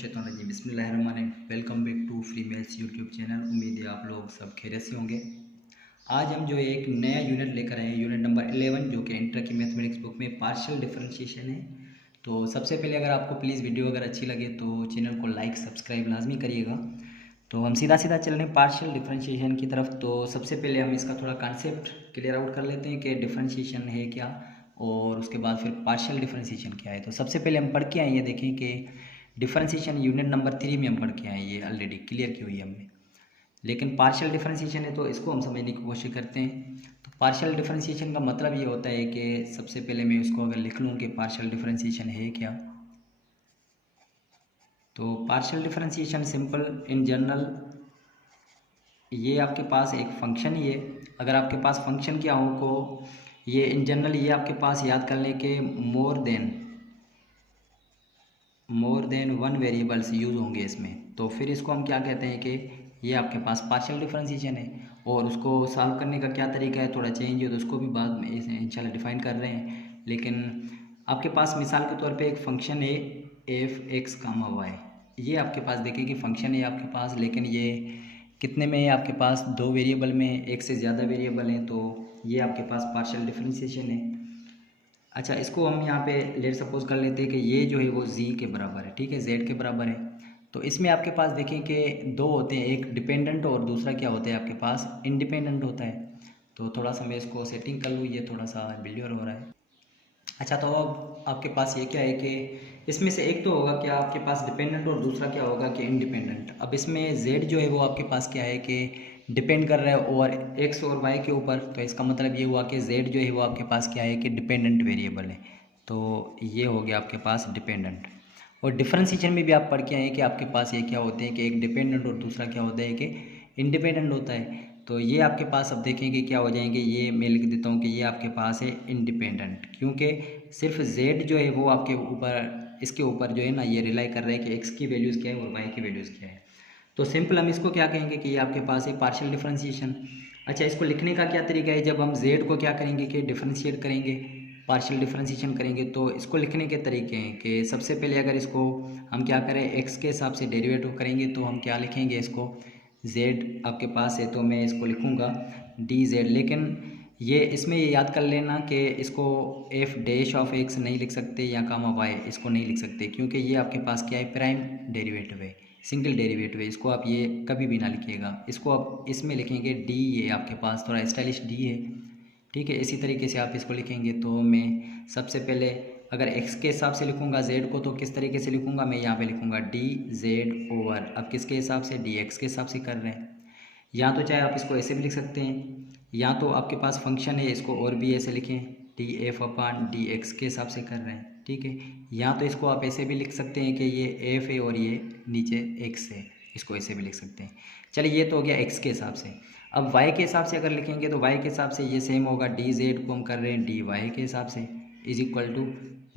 मिनश्शैतानिर्रजीम बिस्मिल्लाहिर्रहमानिर्रहीम। Welcome back to free mails YouTube channel. उम्मीद है आप लोग सब खैरियत से होंगे। आज हम जो है एक नया यूनिट लेकर आए हैं, यूनिट नंबर 11, जो कि इंटर की मैथमेटिक्स बुक में पार्शियल डिफरेंशिएशन है। तो सबसे पहले अगर आपको प्लीज़ वीडियो अगर अच्छी लगे तो चैनल को लाइक सब्सक्राइब लाजमी करिएगा। तो हम सीधा सीधा चल रहे हैं पार्शियल डिफरेंशिएशन की तरफ। तो सबसे पहले हम इसका थोड़ा कॉन्सेप्ट क्लियर आउट कर लेते हैं कि डिफरेंशिएशन है क्या, और उसके बाद फिर पार्शियल डिफरेंशिएशन क्या है। तो सबसे पहले हम पढ़ के आए, ये देखें कि डिफरेंशिएशन यूनिट नंबर 3 में हम पढ़ के आए, ये ऑलरेडी क्लियर की हुई है हमने। लेकिन पार्शियल डिफरेंशिएशन है तो इसको हम समझने की कोशिश करते हैं। तो पार्शियल डिफरेंशिएशन का मतलब ये होता है कि सबसे पहले मैं इसको अगर लिख लूँ कि पार्शियल डिफरेंशिएशन है क्या, तो partial differentiation simple in general ये आपके पास एक फंक्शन ही है। अगर आपके पास फंक्शन क्या हो को ये इन जनरल ये आपके पास याद कर लें कि more than one variables use होंगे इसमें। तो फिर इसको हम क्या कहते हैं कि ये आपके पास पार्शियल डिफरेंशिएशन है। और उसको सॉल्व करने का क्या तरीका है, थोड़ा चेंज है, तो उसको भी बाद में इंशाल्लाह डिफाइन कर रहे हैं। लेकिन आपके पास मिसाल के तौर पे एक फंक्शन है एफ एक्स कामा वाई। ये आपके पास देखिए कि फंक्शन है आपके पास, लेकिन ये कितने में है आपके पास, दो वेरिएबल में, एक से ज़्यादा वेरिएबल हैं। तो ये आपके पास पार्शियल डिफरेंशिएशन है। अच्छा, इसको हम यहाँ पे लेट सपोज कर लेते हैं कि ये जो है वो जी के बराबर है, ठीक है, जेड के बराबर है। तो इसमें आपके पास देखें कि दो होते हैं, एक डिपेंडेंट और दूसरा क्या होता है आपके पास इंडिपेंडेंट होता है। तो थोड़ा सा मैं इसको सेटिंग कर लूँ, ये थोड़ा सा ब्लियर हो रहा है। अच्छा, तो अब आपके पास ये क्या है कि इसमें से एक तो होगा क्या आपके पास डिपेंडेंट और दूसरा क्या होगा कि इंडिपेंडेंट। अब इसमें जेड जो है वो आपके पास क्या है कि डिपेंड कर रहा है और एक्स और वाई के ऊपर। तो इसका मतलब ये हुआ कि जेड जो है वो आपके पास क्या है कि डिपेंडेंट वेरिएबल है। तो ये हो गया आपके पास डिपेंडेंट। और डिफरेंशिएशन में भी आप पढ़ के आए कि आपके पास ये क्या होते हैं कि एक डिपेंडेंट और दूसरा क्या होता है कि इंडिपेंडेंट होता है। तो ये आपके पास अब देखेंगे क्या हो जाएंगे, ये मैं लिख देता हूँ कि ये आपके पास है इंडिपेंडेंट, क्योंकि सिर्फ जेड जो है वो आपके ऊपर, इसके ऊपर जो है ना, ये रिलाई कर रहा है कि एक्स की वैल्यूज़ क्या है और वाई की वैल्यूज़ क्या है। तो सिंपल हम इसको क्या कहेंगे कि ये आपके पास है पार्शियल डिफरेंशिएशन। अच्छा, इसको लिखने का क्या तरीका है, जब हम जेड को क्या करेंगे कि डिफरेंशिएट करेंगे, पार्शियल डिफरेंशिएशन करेंगे, तो इसको लिखने के तरीके हैं कि सबसे पहले अगर इसको हम क्या करें, एक्स के हिसाब से डेरिवेटिव करेंगे तो हम क्या लिखेंगे, इसको जेड आपके पास है तो मैं इसको लिखूँगा डी जेड। लेकिन ये इसमें ये याद कर लेना कि इसको एफ डैश ऑफ एक्स नहीं लिख सकते या कामा वाई इसको नहीं लिख सकते, क्योंकि ये आपके पास क्या है, प्राइम डेरिवेटिव है, सिंगल डेरिवेटिव है। इसको आप ये कभी भी ना लिखिएगा, इसको आप इसमें लिखेंगे डी, ये आपके पास थोड़ा स्टाइलिश डी है, ठीक है। इसी तरीके से आप इसको लिखेंगे। तो मैं सबसे पहले अगर एक्स के हिसाब से लिखूंगा जेड को तो किस तरीके से लिखूंगा, मैं यहाँ पे लिखूंगा डी जेड ओवर, अब किसके हिसाब से, डी एक्स के हिसाब से कर रहे हैं। या तो चाहे आप इसको ऐसे भी लिख सकते हैं, या तो आपके पास फंक्शन है इसको और भी ऐसे लिखें, डी एफ अपान डी एक्स के हिसाब से कर रहे हैं, ठीक है। या तो इसको आप ऐसे भी लिख सकते हैं कि ये एफ है और ये नीचे एक्स है, इसको ऐसे भी लिख सकते हैं। चलिए, ये तो हो गया एक्स के हिसाब से। अब वाई के हिसाब से अगर लिखेंगे तो वाई के हिसाब से ये सेम होगा, डी जेड को हम कर रहे हैं डी वाई के हिसाब से is equal to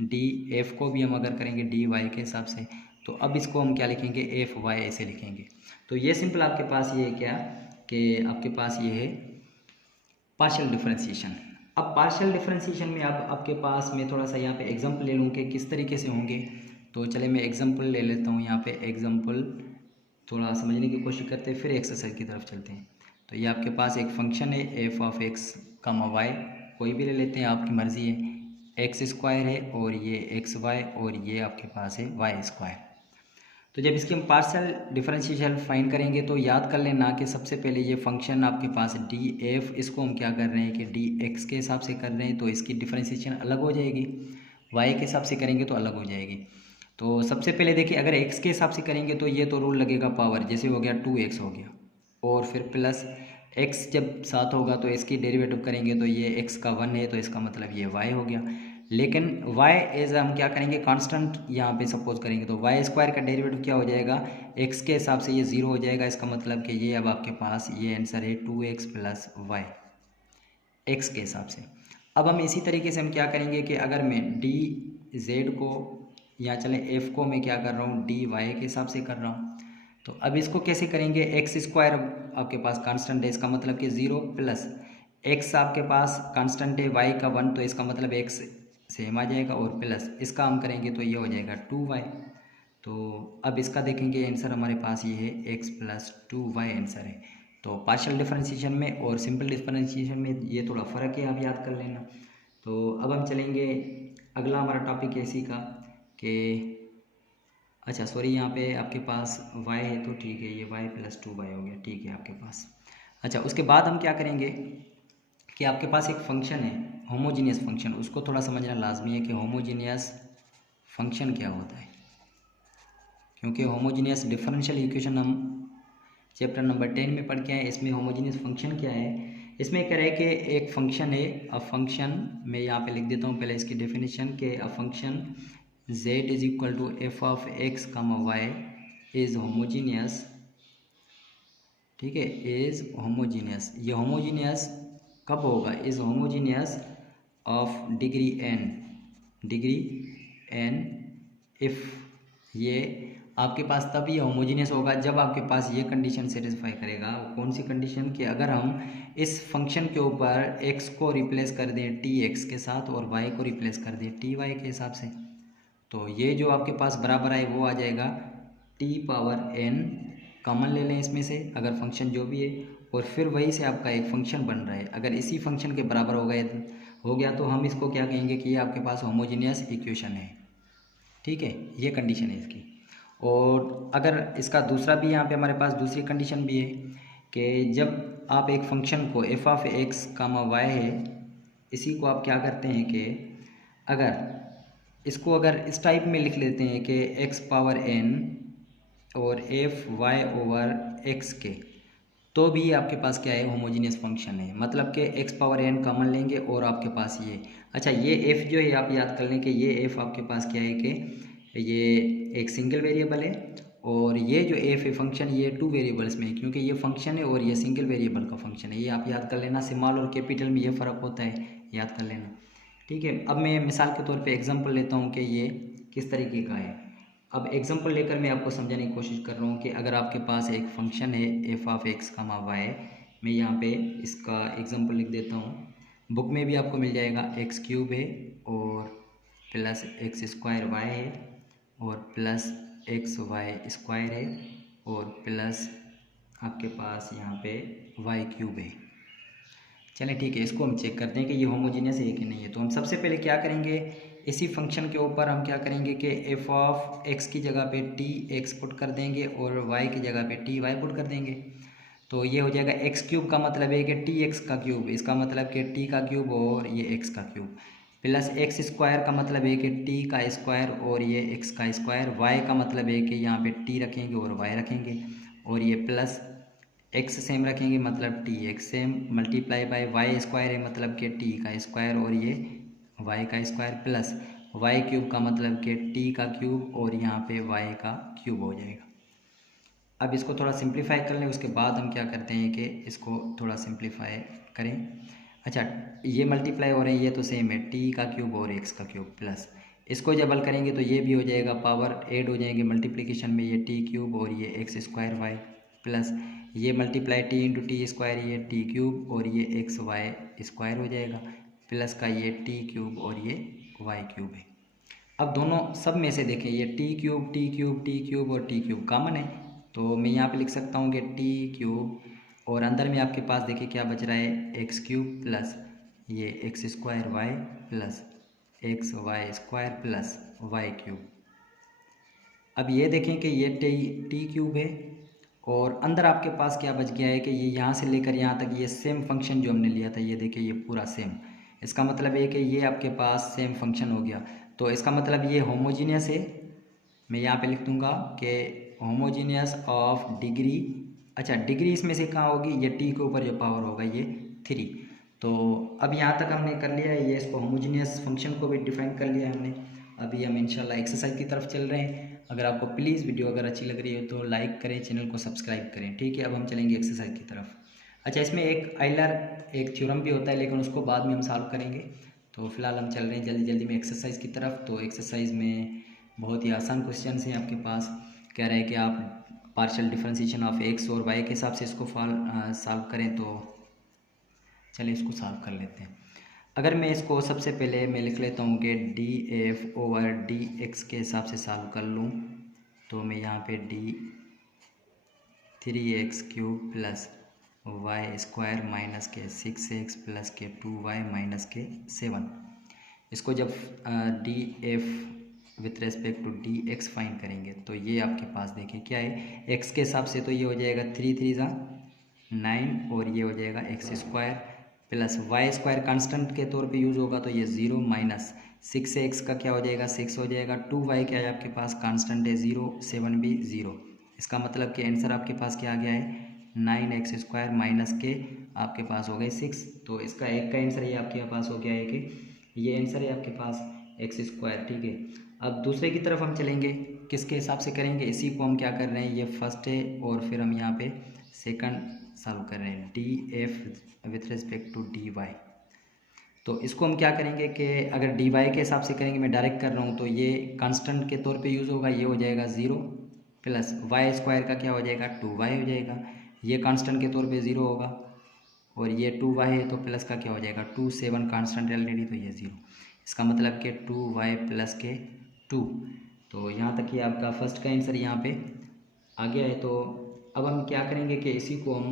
D F को भी हम अगर करेंगे डी वाई के हिसाब से। तो अब इसको हम क्या लिखेंगे, एफ वाई ऐसे लिखेंगे। तो ये सिंपल आपके पास ये क्या कि आपके पास ये है पार्शियल डिफरेंशिएशन। अब पार्शियल डिफरेंशिएशन में अब आपके पास मैं थोड़ा सा यहाँ पे एग्जांपल ले लूँ कि किस तरीके से होंगे। तो चले मैं एग्जांपल ले लेता हूँ यहाँ पे, एग्जांपल थोड़ा समझने की कोशिश करते हैं, फिर एक्सरसाइज की तरफ चलते हैं। तो ये आपके पास एक फंक्शन है F of X comma Y, कोई भी ले लेते हैं, आपकी मर्ज़ी है। एक्स स्क्वायर है और ये एक्स वाई और ये आपके पास है वाई स्क्वायर। तो जब इसकी हम पार्शियल डिफरेंशिएशन फाइंड करेंगे तो याद कर लेना कि सबसे पहले ये फंक्शन आपके पास डी एफ, इसको हम क्या कर रहे हैं कि डी एक्स के हिसाब से कर रहे हैं, तो इसकी डिफरेंशिएशन अलग हो जाएगी। वाई के हिसाब से करेंगे तो अलग हो जाएगी। तो सबसे पहले देखिए, अगर एक्स के हिसाब से करेंगे तो ये तो रूल लगेगा पावर, जैसे हो गया 2x हो गया, और फिर प्लस एक्स जब साथ होगा तो इसकी डेरिवेटिव करेंगे तो ये एक्स का 1 है तो इसका मतलब ये वाई हो गया। लेकिन y एज हम क्या करेंगे, कांस्टेंट यहाँ पे सपोज करेंगे, तो वाई स्क्वायर का डेरिवेटिव क्या हो जाएगा, x के हिसाब से ये 0 हो जाएगा। इसका मतलब कि ये अब आपके पास ये आंसर है 2x प्लस वाई एक्स के हिसाब से। अब हम इसी तरीके से हम क्या करेंगे कि अगर मैं डी जेड को या चले एफ को मैं क्या कर रहा हूँ, डी वाई के हिसाब से कर रहा हूँ। तो अब इसको कैसे करेंगे, एक्स स्क्वायर आपके पास कांस्टेंट है, इसका मतलब कि 0 प्लस एक्स आपके पास कांस्टेंट है वाई का 1, तो इसका मतलब एक्स सेम आ जाएगा, और प्लस इसका हम करेंगे तो ये हो जाएगा 2y। तो अब इसका देखेंगे आंसर हमारे पास ये है x प्लस 2y आंसर है। तो पार्शियल डिफरेंशिएशन में और सिंपल डिफरेंशिएशन में ये थोड़ा फ़र्क है, आप याद कर लेना। तो अब हम चलेंगे, अगला हमारा टॉपिक है इसी का कि अच्छा सॉरी, यहाँ पे आपके पास y है तो ठीक है, ये y प्लस 2y हो गया, ठीक है आपके पास। अच्छा उसके बाद हम क्या करेंगे कि आपके पास एक फंक्शन है होमोजीनियस फंक्शन, उसको थोड़ा समझना लाजमी है कि होमोजीनियस फंक्शन क्या होता है, क्योंकि होमोजीनियस डिफरेंशियल इक्वेशन हम चैप्टर नंबर 10 में पढ़ के आए। इसमें होमोजीनियस फंक्शन क्या है, इसमें कह रहा है कि एक फंक्शन है, अ फंक्शन, मैं यहाँ पे लिख देता हूँ पहले इसकी डेफिनेशन के, a function z is equal to F of X comma Y is homogeneous, ठीक है, इज होमोजीनियस। ये होमोजीनियस कब होगा, is homogeneous of degree n if, ये आपके पास तब ये होमोजीनियस होगा जब आपके पास ये कंडीशन सेटिस्फाई करेगा। कौन सी कंडीशन, कि अगर हम इस फंक्शन के ऊपर x को रिप्लेस कर दें tx के साथ और y को रिप्लेस कर दें ty के हिसाब से, तो ये जो आपके पास बराबर आए वो आ जाएगा t पावर n, कॉमन ले लें इसमें से अगर फंक्शन जो भी है, और फिर वही से आपका एक फंक्शन बन रहा है। अगर इसी फंक्शन के बराबर हो गया तो हम इसको क्या कहेंगे कि ये आपके पास होमोजीनियस इक्वेशन है, ठीक है, ये कंडीशन है इसकी। और अगर इसका दूसरा भी यहाँ पे हमारे पास दूसरी कंडीशन भी है कि जब आप एक फंक्शन को F of X comma Y है, इसी को आप क्या करते हैं कि अगर इसको अगर इस टाइप में लिख लेते हैं कि एक्स पावर एन और एफ वाई ओवर एक्स के, तो भी आपके पास क्या है, होमोजीनियस फंक्शन है। मतलब कि एक्स पावर एन कॉमन लेंगे और आपके पास ये, अच्छा ये एफ जो है आप याद कर लें कि ये एफ आपके पास क्या है कि ये एक सिंगल वेरिएबल है, और ये जो एफ है फंक्शन ये 2 वेरिएबल्स में है, क्योंकि ये फंक्शन है और ये सिंगल वेरिएबल का फंक्शन है। ये आप याद कर लेना, स्मॉल और कैपिटल में ये फ़र्क होता है, याद कर लेना, ठीक है। अब मैं मिसाल के तौर पे एग्जांपल लेता हूँ कि ये किस तरीके का है। अब एग्जांपल लेकर मैं आपको समझाने की कोशिश कर रहा हूँ कि अगर आपके पास एक फंक्शन है F of X comma Y, मैं यहाँ पे इसका एग्जांपल लिख देता हूँ, बुक में भी आपको मिल जाएगा, एक्स क्यूब है और प्लस एक्स स्क्वायर वाई है और प्लस एक्स वाई स्क्वायर है और प्लस आपके पास यहाँ पे वाई क्यूब है। चलें ठीक है, इसको हम चेक करते हैं कि ये होमोजीनियस है कि नहीं है। तो हम सबसे पहले क्या करेंगे, इसी फंक्शन के ऊपर हम क्या करेंगे कि एफ ऑफ एक्स की जगह पे टी एक्स पुट कर देंगे और वाई की जगह पे टी वाई पुट कर देंगे। तो ये हो जाएगा एक्स क्यूब का मतलब है कि टी एक्स का क्यूब, इसका मतलब कि टी का क्यूब और ये एक्स का क्यूब, प्लस एक्स स्क्वायर का मतलब है कि टी का स्क्वायर और ये एक्स का स्क्वायर, वाई का मतलब है कि यहाँ पे टी रखेंगे और वाई रखेंगे, और ये प्लस एक्स सेम रखेंगे मतलब T X same, multiply by Y square है मतलब कि टी का स्क्वायर और ये वाई का स्क्वायर, प्लस वाई क्यूब का मतलब कि टी का क्यूब और यहाँ पे वाई का क्यूब हो जाएगा। अब इसको थोड़ा सिंप्लीफाई कर लें, उसके बाद हम क्या करते हैं कि इसको थोड़ा सिंप्लीफाई करें। अच्छा ये मल्टीप्लाई हो रहे हैं, ये तो सेम है, टी का क्यूब और एक्स का क्यूब, प्लस इसको जब हल करेंगे तो ये भी हो जाएगा, पावर ऐड हो जाएंगे मल्टीप्लिकेशन में, ये टी क्यूब और ये एक्स स्क्वायर वाई, प्लस ये multiply T into T square, ये टी क्यूब और ये एक्स वाई स्क्वायर हो जाएगा, प्लस का ये टी क्यूब और ये वाई क्यूब है। अब दोनों सब में से देखें, ये T cube T cube T cube और टी क्यूब कॉमन है, तो मैं यहाँ पे लिख सकता हूँ कि टी क्यूब और अंदर में आपके पास देखिए क्या बच रहा है, एक्स क्यूब प्लस ये X square Y plus X Y square plus Y cube. अब ये देखें कि ये टी क्यूब है और अंदर आपके पास क्या बच गया है कि ये यहाँ से लेकर यहाँ तक ये सेम फंक्शन जो हमने लिया था, ये देखिए ये पूरा सेम, इसका मतलब है कि ये आपके पास सेम फंक्शन हो गया। तो इसका मतलब ये होमोजीनियस है, मैं यहाँ पे लिख दूंगा कि होमोजीनियस ऑफ डिग्री, अच्छा डिग्री इसमें से कहाँ होगी, ये टी के ऊपर जो पावर होगा ये 3। तो अब यहाँ तक हमने कर लिया है, ये इसको होमोजीनियस फंक्शन को भी डिफाइन कर लिया है हमने। अभी हम इंशाल्लाह एक्सरसाइज की तरफ चल रहे हैं। अगर आपको प्लीज़ वीडियो अगर अच्छी लग रही हो तो लाइक करें, चैनल को सब्सक्राइब करें, ठीक है। अब हम चलेंगे एक्सरसाइज की तरफ। अच्छा इसमें एक आइलर एक थ्योरम भी होता है लेकिन उसको बाद में हम सॉल्व करेंगे। तो फिलहाल हम चल रहे हैं जल्दी जल्दी में एक्सरसाइज की तरफ। तो एक्सरसाइज में बहुत ही आसान क्वेश्चन हैं आपके पास, कह रहा है कि आप पार्शियल डिफरेंशिएशन ऑफ एक्स और वाई के हिसाब से इसको सॉल्व करें। तो चलिए इसको सॉल्व कर लेते हैं। अगर मैं इसको सबसे पहले मैं लिख लेता हूँ कि D F over D X के हिसाब से सॉल्व कर लूँ, तो मैं यहाँ पे d3x³ plus Y square minus के 6x प्लस के 2y माइनस के 7, इसको जब D F with respect to D X find करेंगे तो ये आपके पास देखिए क्या है, x के हिसाब से तो ये हो जाएगा 3 3 ज़ा 9 और ये हो जाएगा x square plus Y square constant के तौर पे यूज़ होगा तो ये 0 माइनस 6 से x का क्या हो जाएगा 6 हो जाएगा, 2y क्या है आपके पास कांस्टेंट है 0, 7 भी 0। इसका मतलब कि आंसर आपके पास क्या आ गया है 9x स्क्वायर माइनस के आपके पास हो गए 6। तो इसका एक का आंसर ये आपके पास हो गया है कि ये आंसर है आपके पास एक्स स्क्वायर। ठीक है, अब दूसरे की तरफ हम चलेंगे, किसके हिसाब से करेंगे, इसी को हम क्या कर रहे हैं, ये फर्स्ट है और फिर हम यहाँ पे सेकंड सॉल्व कर रहे हैं D F with respect to D Y. तो इसको हम क्या करेंगे कि अगर डी वाई के हिसाब से करेंगे, मैं डायरेक्ट कर रहा हूँ, तो ये कांस्टेंट के तौर पे यूज़ होगा, ये हो जाएगा 0 प्लस वाई स्क्वायर का क्या हो जाएगा 2y हो जाएगा, ये कांस्टेंट के तौर पे 0 होगा और ये 2y है तो प्लस का क्या हो जाएगा 2, 7 कांस्टेंट ऑलरेडी तो ये 0। इसका मतलब कि 2y प्लस के 2। तो यहाँ तक ये आपका फर्स्ट का आंसर यहाँ पे आ गया है। तो अब हम क्या करेंगे कि इसी को हम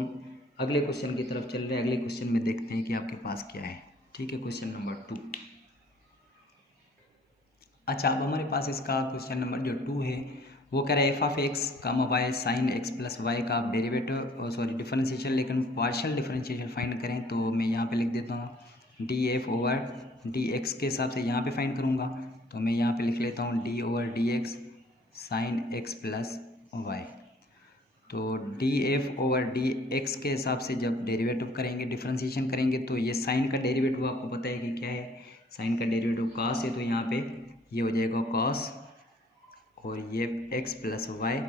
अगले क्वेश्चन की तरफ चल रहे हैं, अगले क्वेश्चन में देखते हैं कि आपके पास क्या है। ठीक है, क्वेश्चन नंबर 2। अच्छा, अब हमारे पास इसका क्वेश्चन नंबर जो 2 है वो कह रहा है F of X comma Y sine X plus Y का आप डेरिवेटिव डिफरेंशिएशन लेकिन पार्शियल डिफरेंशिएशन फाइंड करें। तो मैं यहाँ पे लिख देता हूँ D F over D X के हिसाब से यहाँ पे फाइंड करूँगा। तो मैं यहाँ पे लिख लेता हूँ D over D X sine X plus Y. तो D F over D X के हिसाब से जब डेरिवेटिव करेंगे, डिफरेंशिएशन करेंगे, तो ये साइन का डेरिवेटिव आपको पता है कि क्या है, साइन का डेरिवेटिव कॉस है, तो यहाँ पे ये हो जाएगा कॉस और ये x प्लस वाई।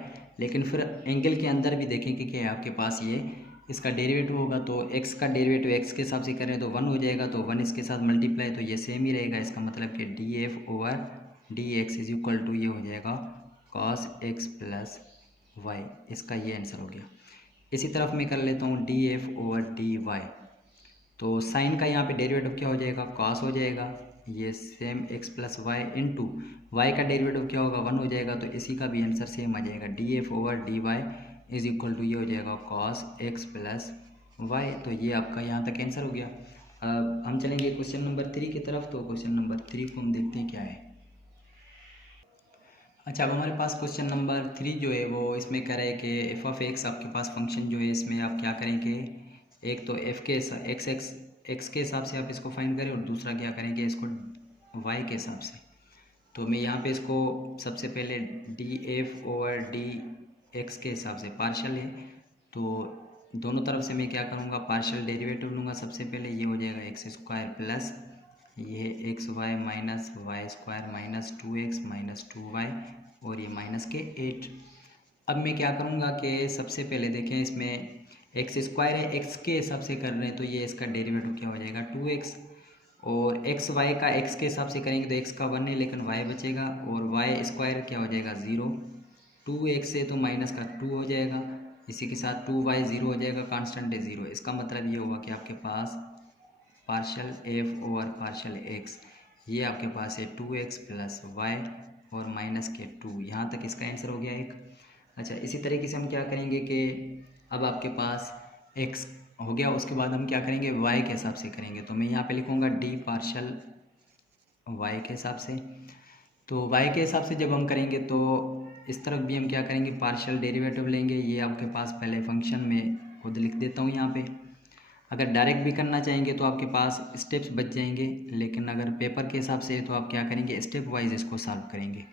लेकिन फिर एंगल के अंदर भी देखेंगे कि आपके पास ये इसका डेरिवेटिव होगा, तो x का डेरिवेटिव x के हिसाब से करें तो 1 हो जाएगा, तो 1 इसके साथ मल्टीप्लाई तो ये सेम ही रहेगा। इसका मतलब कि D F over D X is equal to ये हो जाएगा कॉस x प्लस वाई। इसका ये आंसर हो गया। इसी तरफ मैं कर लेता हूँ D F over D Y. तो साइन का यहाँ पे डेरिवेटिव क्या हो जाएगा कॉस हो जाएगा, ये same x plus Y into Y का डेरिवेटिव क्या होगा 1 हो जाएगा, तो इसी का भी आंसर सेम आ जाएगा D F over D Y is equal to ये हो जाएगा कॉस x प्लस वाई। तो ये आपका यहाँ तक आंसर हो गया। अब हम चलेंगे क्वेश्चन नंबर 3 की तरफ। तो क्वेश्चन नंबर 3 को हम देखते हैं क्या है। अच्छा, अब हमारे पास क्वेश्चन नंबर 3 जो है वो इसमें कह रहा है कि एफ ऑफ एक्स आपके पास फंक्शन जो है इसमें आप क्या करेंगे, एक तो एफ के एक्स के हिसाब से आप इसको फाइंड करें और दूसरा क्या करेंगे इसको वाई के हिसाब से। तो मैं यहाँ पे इसको सबसे पहले D F over D X के हिसाब से पार्शियल है, तो दोनों तरफ से मैं क्या करूँगा पार्शियल डेरिवेटिव लूँगा। सबसे पहले ये हो जाएगा एक्स स्क्वायर प्लस ये X Y minus Y square minus 2x minus 2y और ये माइनस के 8। अब मैं क्या करूँगा कि सबसे पहले देखें इसमें एक्स स्क्वायर है, एक्स के हिसाब से कर रहे हैं, तो ये इसका डेरिवेटिव क्या हो जाएगा 2x और एक्स वाई का एक्स के हिसाब से करेंगे तो एक्स का 1 है लेकिन वाई बचेगा और वाई स्क्वायर क्या हो जाएगा 0, 2x है तो माइनस का 2 हो जाएगा, इसी के साथ 2y 0 हो जाएगा, कांस्टेंट है 0। इसका मतलब ये होगा कि आपके पास partial F over partial X ये आपके पास है 2x प्लस वाई और माइनस के 2। यहाँ तक इसका आंसर हो गया एक। अच्छा, इसी तरीके से हम क्या करेंगे कि अब आपके पास x हो गया, उसके बाद हम क्या करेंगे y के हिसाब से करेंगे। तो मैं यहाँ पे लिखूँगा d पार्शियल y के हिसाब से। तो y के हिसाब से जब हम करेंगे तो इस तरफ भी हम क्या करेंगे पार्शियल डेरिवेटिव लेंगे। ये आपके पास पहले फंक्शन में खुद लिख देता हूँ यहाँ पे। अगर डायरेक्ट भी करना चाहेंगे तो आपके पास स्टेप्स बच जाएंगे, लेकिन अगर पेपर के हिसाब से तो आप क्या करेंगे स्टेप वाइज इसको सॉल्व करेंगे।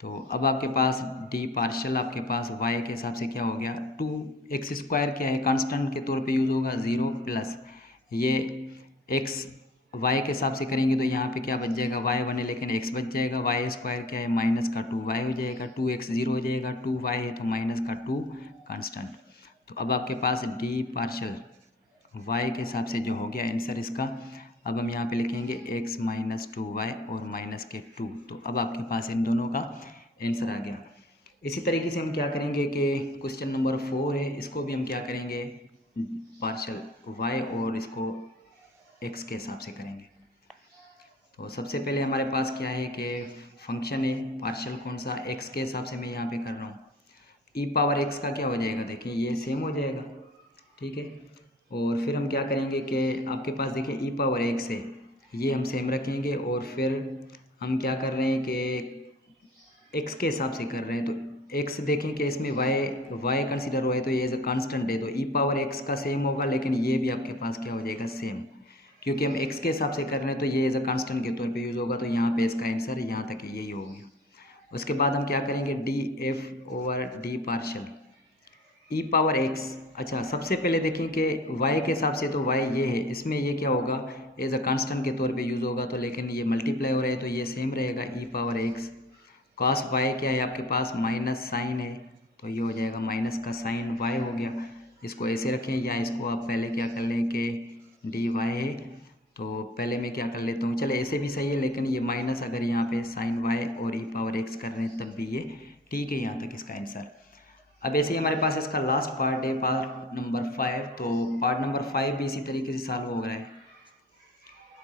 तो अब आपके पास डी पार्शियल आपके पास वाई के हिसाब से क्या हो गया 2x स्क्वायर क्या है कांस्टेंट के तौर पे यूज़ होगा 0 प्लस ये x वाई के हिसाब से करेंगे तो यहाँ पे क्या बच जाएगा y 1 है लेकिन x बच जाएगा, वाई स्क्वायर क्या है माइनस का 2y हो जाएगा, 2x 0 हो जाएगा, 2y है तो माइनस का 2 कांस्टेंट। तो अब आपके पास डी पार्शियल y के हिसाब से जो हो गया आंसर इसका। अब हम यहाँ पे लिखेंगे x माइनस 2y और माइनस के 2। तो अब आपके पास इन दोनों का आंसर आ गया। इसी तरीके से हम क्या करेंगे कि क्वेश्चन नंबर 4 है, इसको भी हम क्या करेंगे पार्शियल y और इसको x के हिसाब से करेंगे। तो सबसे पहले हमारे पास क्या है कि फंक्शन है पार्शियल कौन सा, एक्स के हिसाब से मैं यहाँ पे कर रहा हूँ। ई पावर एक्स का क्या हो जाएगा, देखिए ये सेम हो जाएगा, ठीक है। और फिर हम क्या करेंगे कि आपके पास देखिए ई पावर एक्स है, ये हम सेम रखेंगे। और फिर हम क्या कर रहे हैं कि एक्स के हिसाब से कर रहे हैं, तो एक्स देखें कि इसमें वाई कंसीडर हुआ है तो ये एज अ कांस्टेंट है, तो ई पावर एक्स का सेम होगा, लेकिन ये भी आपके पास क्या हो जाएगा, सेम। क्योंकि हम एक्स के हिसाब से कर रहे हैं तो ये एज अ कांस्टेंट के तौर पे यूज़ होगा, तो यहाँ पे इसका आंसर यहाँ तक यही हो गया। उसके बाद हम क्या करेंगे, D F over D partial E power X. अच्छा, सबसे पहले देखें कि वाई के हिसाब से तो वाई ये है, इसमें ये क्या होगा, एज अ कांस्टेंट के तौर पे यूज़ होगा, तो लेकिन ये मल्टीप्लाई हो रहा है तो ये सेम रहेगा ई पावर एक्स। कॉस वाई क्या है आपके पास, माइनस साइन है, तो ये हो जाएगा माइनस का साइन वाई हो गया। इसको ऐसे रखें, या इसको आप पहले क्या कर लें कि डी वाई है, तो पहले मैं क्या कर लेता हूँ, चले ऐसे भी सही है, लेकिन ये माइनस अगर यहाँ पे साइन वाई और ई पावर एक्स कर रहे हैं तब भी ये ठीक है, यहाँ तक इसका आंसर। अब ऐसे ही हमारे पास इसका लास्ट पार्ट है, पार्ट नंबर 5। तो पार्ट नंबर 5 भी इसी तरीके से सॉल्व हो रहा है।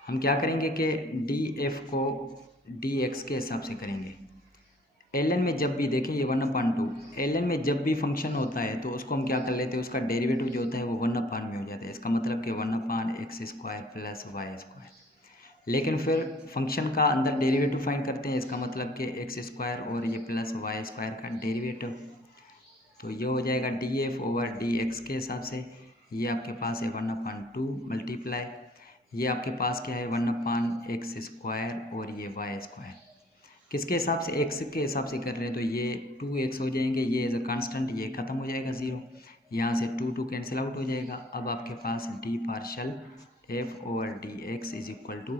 हम क्या करेंगे कि डी एफ को डी एक्स के हिसाब से करेंगे। एल एन में जब भी देखें ये 1/2, एल एन में जब भी फंक्शन होता है तो उसको हम क्या कर लेते हैं, उसका डेरिवेटिव जो होता है वो 1/, में हो जाता है। इसका मतलब कि 1/x² प्लस y²। लेकिन फिर फंक्शन का अंदर डेरिवेटिव फाइंड करते हैं, इसका मतलब कि x² और ये प्लस y² का डेरिवेटिव, तो ये हो जाएगा D F over D X के हिसाब से। ये आपके पास है 1/2 मल्टीप्लाई, ये आपके पास क्या है 1/x² और ये y²। किसके हिसाब से, एक्स के हिसाब से कर रहे हैं, तो ये 2x हो जाएंगे, ये एज अ कांस्टेंट ये ख़त्म हो जाएगा 0, यहाँ से 2 कैंसिल आउट हो जाएगा। अब आपके पास D partial F over D X is equal to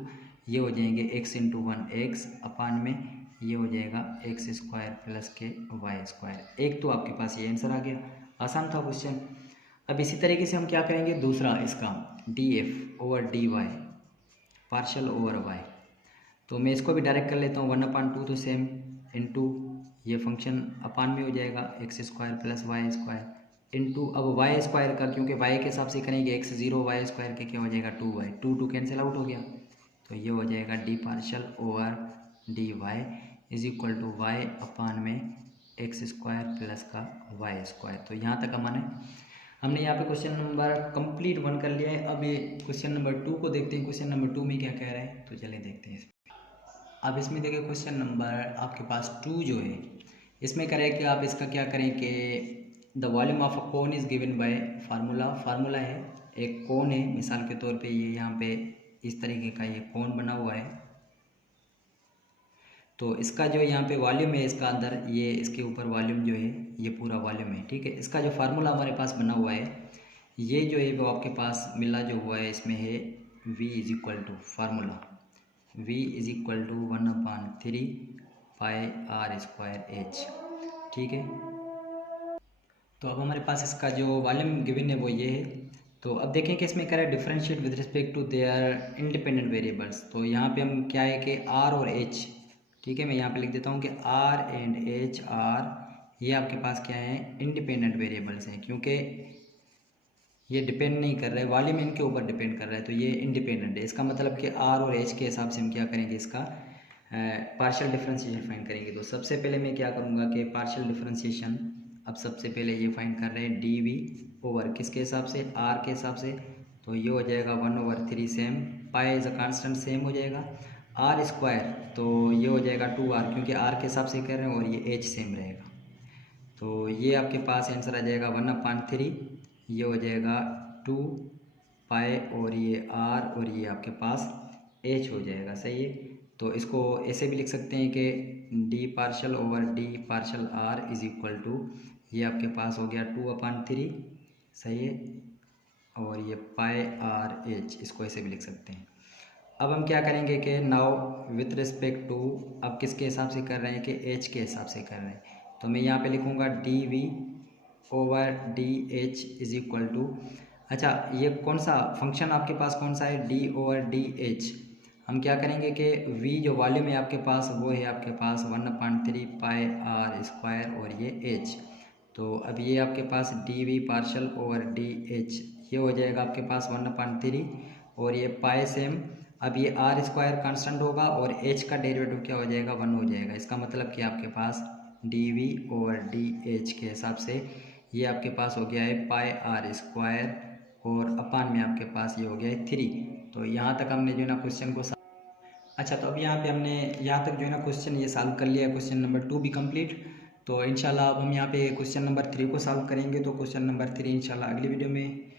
ये हो जाएंगे x इंटू 1x अपान में ये हो जाएगा x² प्लस के y²। एक तो आपके पास ये आंसर आ गया, आसान था क्वेश्चन। अब इसी तरीके से हम क्या करेंगे, दूसरा इसका D F over D Y partial over Y, तो मैं इसको भी डायरेक्ट कर लेता हूँ 1/2 तो सेम इंटू ये फंक्शन अपान में हो जाएगा x² प्लस y² इंटू अब y² का, क्योंकि y के हिसाब से करेंगे x0 y² के क्या हो जाएगा 2y, 2 कैंसिल आउट हो गया, तो ये हो जाएगा D partial over D Y is equal to Y upon में x² प्लस का y²। तो यहाँ तक हमने यहाँ पे क्वेश्चन नंबर कंप्लीट 1 कर लिया है। अब ये क्वेश्चन नंबर 2 को देखते हैं, क्वेश्चन नंबर 2 में क्या कह रहा है, तो चलिए देखते हैं। अब इसमें देखिए क्वेश्चन नंबर आपके पास 2 जो है, इसमें करें कि आप इसका क्या करें कि the volume of a cone is given by formula है, एक कोन है मिसाल के तौर पे, ये यहाँ पे इस तरीके का ये कोन बना हुआ है, तो इसका जो यहाँ पे वॉल्यूम है इसका अंदर ये इसके ऊपर वॉल्यूम जो है ये पूरा वॉल्यूम है, ठीक है। इसका जो फार्मूला हमारे पास बना हुआ है ये जो है वो आपके पास मिला जो हुआ है इसमें है v is equal to formula v is equal to 1/3 pi r²h, ठीक है। तो अब हमारे पास इसका जो वॉल्यूम गिवन है वो ये है। तो अब देखें कि इसमें क्या है, differentiate with respect to their independent variables. तो यहाँ पे हम क्या है कि r और h, ठीक है, मैं यहाँ पे लिख देता हूँ कि r एंड h आर ये आपके पास क्या है इंडिपेंडेंट वेरिएबल्स हैं, क्योंकि ये डिपेंड नहीं कर रहा है, वॉल्यूम इनके ऊपर डिपेंड कर रहा है, तो ये इंडिपेंडेंट है। इसका मतलब कि r और h के हिसाब से हम क्या करेंगे, इसका पार्शियल डिफरेंशिएशन फाइंड करेंगे। तो सबसे पहले मैं क्या करूँगा कि पार्शियल डिफरेंशिएशन, अब सबसे पहले ये फाइंड कर रहे हैं डी वी ओवर किसके हिसाब से, r के हिसाब से, तो ये हो जाएगा 1/3 same, pi as a constant same हो जाएगा, r², तो ये हो जाएगा 2r क्योंकि r के हिसाब से कर रहे हैं, और ये h सेम रहेगा, तो ये आपके पास आंसर आ जाएगा 1/3, ये हो जाएगा 2 पाई और ये r और ये आपके पास h हो जाएगा, सही है। तो इसको ऐसे भी लिख सकते हैं कि d partial over d partial r is equal to ये आपके पास हो गया 2/3, सही है, और ये पाई r h, इसको ऐसे भी लिख सकते हैं। अब हम क्या करेंगे कि नाउ विथ रिस्पेक्ट टू, अब किसके हिसाब से कर रहे हैं कि h के हिसाब से कर रहे हैं, तो मैं यहाँ पे लिखूँगा D V over D H is equal to, अच्छा ये कौन सा फंक्शन आपके पास कौन सा है, d ओवर डी एच। हम क्या करेंगे कि v जो वॉल्यूम है आपके पास वो है आपके पास 1/3 पाई r² और ये h, तो अब ये आपके पास D V partial over D H ये हो जाएगा आपके पास 1/3 और ये पाई सेम अब ये आर स्क्वायर कांस्टेंट होगा और एच का डेरिवेटिव क्या हो जाएगा, 1 हो जाएगा। इसका मतलब कि आपके पास D V over D H के हिसाब से ये आपके पास हो गया है पाई आर स्क्वायर और अपान में आपके पास ये हो गया है 3। तो यहाँ तक हमने जो है ना क्वेश्चन को अच्छा, तो अब यहाँ पे हमने यहाँ तक जो है ना क्वेश्चन ये सॉल्व कर लिया, क्वेश्चन नंबर 2 भी कंप्लीट। तो इंशाल्लाह अब हम यहाँ पे क्वेश्चन नंबर 3 को सॉल्व करेंगे। तो क्वेश्चन नंबर 3 इंशाल्लाह अगली वीडियो में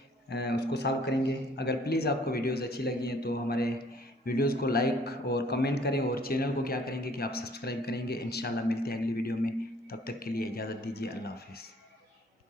उसको सॉल्व करेंगे। अगर प्लीज़ आपको वीडियोज़ अच्छी लगी हैं तो हमारे वीडियोज़ को लाइक और कमेंट करें और चैनल को क्या करेंगे कि आप सब्सक्राइब करेंगे। इंशाल्लाह मिलते हैं अगली वीडियो में, तब तक के लिए इजाज़त दीजिए। अल्लाह हाफिज़।